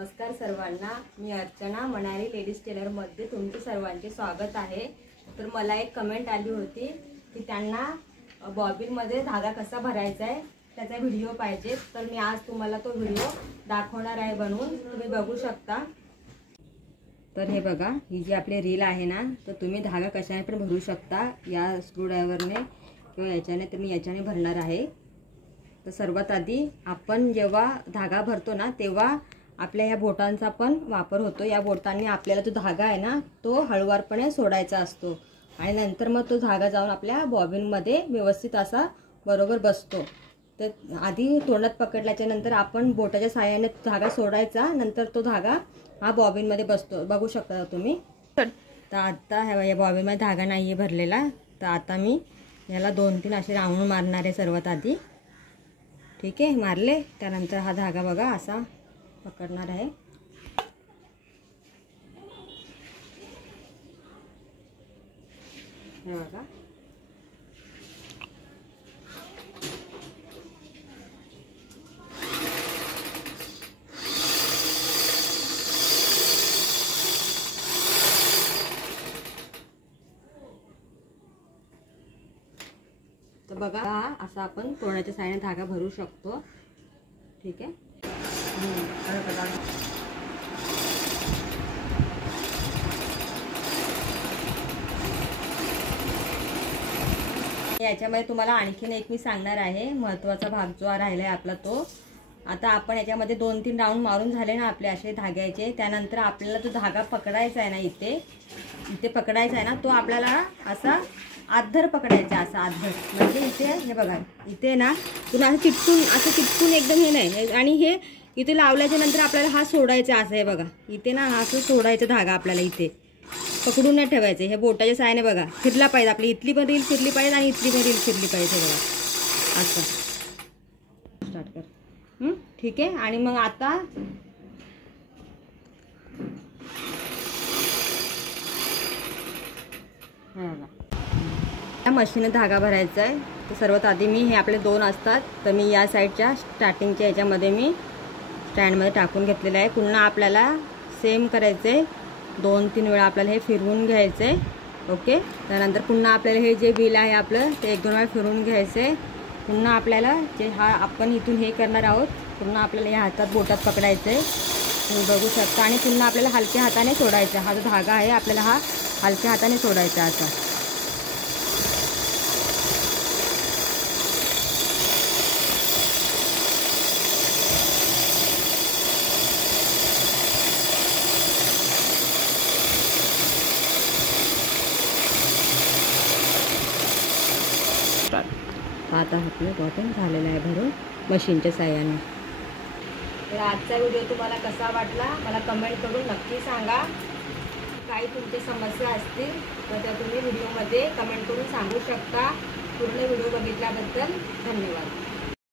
नमस्कार सर्वांना, मी अर्चना मनारी लेडीज टेलरमध्ये तुमचे सर्वांचे स्वागत आहे। तर मला एक कमेंट आली होती की त्यांना बॉबिनमध्ये धागा कसा भरायचा आहे त्याचा व्हिडिओ पाहिजे। तर मी आज तुम्हाला तो व्हिडिओ दाखवणार आहे बनवून, तुम्ही बघू शकता। तर हे बघा, ही जी आपली रील आहे ना, तर तुम्ही धागा कशाने पण भरू शकता, या स्क्रूड्रायव्हरने किंवा याच्याने। तर मी याच्याने भरणार आहे। तर सर्वात आधी आपण जेव्हा धागा भरतो ना, तेव्हा आपल्या ह्या बोटांचा पण वापर होतो। या बोटांनी आपल्याला जो धागा आहे ना, तो हळूवारपणे सोडायचा असतो आणि नंतर मग तो धागा जाऊन आपल्या बॉबिनमध्ये व्यवस्थित असा बरोबर बसतो। तर आधी तोंडात पकडल्याच्या नंतर आपण बोटाच्या साहाय्याने धागा सोडायचा, नंतर तो धागा हा बॉबिनमध्ये बसतो, बघू शकता तुम्ही। तर आता या बॉबिनमध्ये धागा नाही आहे भरलेला, तर आता मी याला 2-3 असे राऊंड मारणार आहे सर्वात आधी। ठीक आहे, मारले त्यानंतर हा धागा बघा असा पकडणार आहे। हे बघा, तर बघा असा आपण तोंडाच्या साहाय्याने धागा भरू शकतो। ठीक आहे, याच्यामध्ये तुम्हाला आणखीन एक मी सांगणार आहे, महत्त्वाचा भाग जो राहिला आहे आपला तो। आता आपण याच्यामध्ये 2-3 राऊंड मारून झाले ना आपले असे धाग्याचे, त्यानंतर आपल्याला जो धागा पकडायचा आहे ना, इथे पकडायचा आहे ना, तो आपल्याला असा आधर पकडायचा, असा आधर म्हणजे इथे हे बघा, इथे ना पुन्हा असं चिटकून एकदम हे नाही, आणि हे इथे लावल्याच्या नंतर आपल्याला हा सोडायचा असं आहे बघा, इथे ना असं सोडायचं धागा आपल्याला, इथे पकडून नाही ठेवायचे। हे बोटाच्या साहाय्याने बघा फिरला पाहिजे, आपली इथली पण रील फिरली पाहिजे आणि इथली पण रील फिरली पाहिजे बघा, असं स्टार्ट कर। ठीक आहे, आणि मग आता या मशीने धागा भरायचा आहे। तर सर्वात आधी मी हे आपले 2 असतात, तर मी या साईडच्या स्टार्टिंगच्या याच्यामध्ये मी स्टँडमध्ये टाकून घेतलेलं आहे। पुन्हा आपल्याला सेम करायचे, 2-3 वेळा आपल्याला हे फिरवून घ्यायचे। ओके, त्यानंतर पुन्हा आपल्याला हे जे व्हील आहे आपलं ते 1-2 वेळा फिरवून घ्यायचे। पुन्हा आपल्याला जे हा आपण इथून हे करणार आहोत, पुन्हा आपल्याला या हातात बोटात पकडायचं आहे, तुम्ही बघू शकता, आणि पुन्हा आपल्याला हलक्या हाताने सोडायचा। हा जो धागा आहे आपल्याला हा हलक्या हाताने सोडायचा असा। आता आपलं बॉटम झालेलं आहे भरून मशीनच्या साहाय्याने। तर आजचा व्हिडिओ तुम्हाला कसा वाटला मला कमेंट करून नक्की सांगा। काही तुमच्या समस्या असतील तर त्या तुम्ही व्हिडिओमध्ये कमेंट करून सांगू शकता। पूर्ण व्हिडिओ बघितल्याबद्दल धन्यवाद।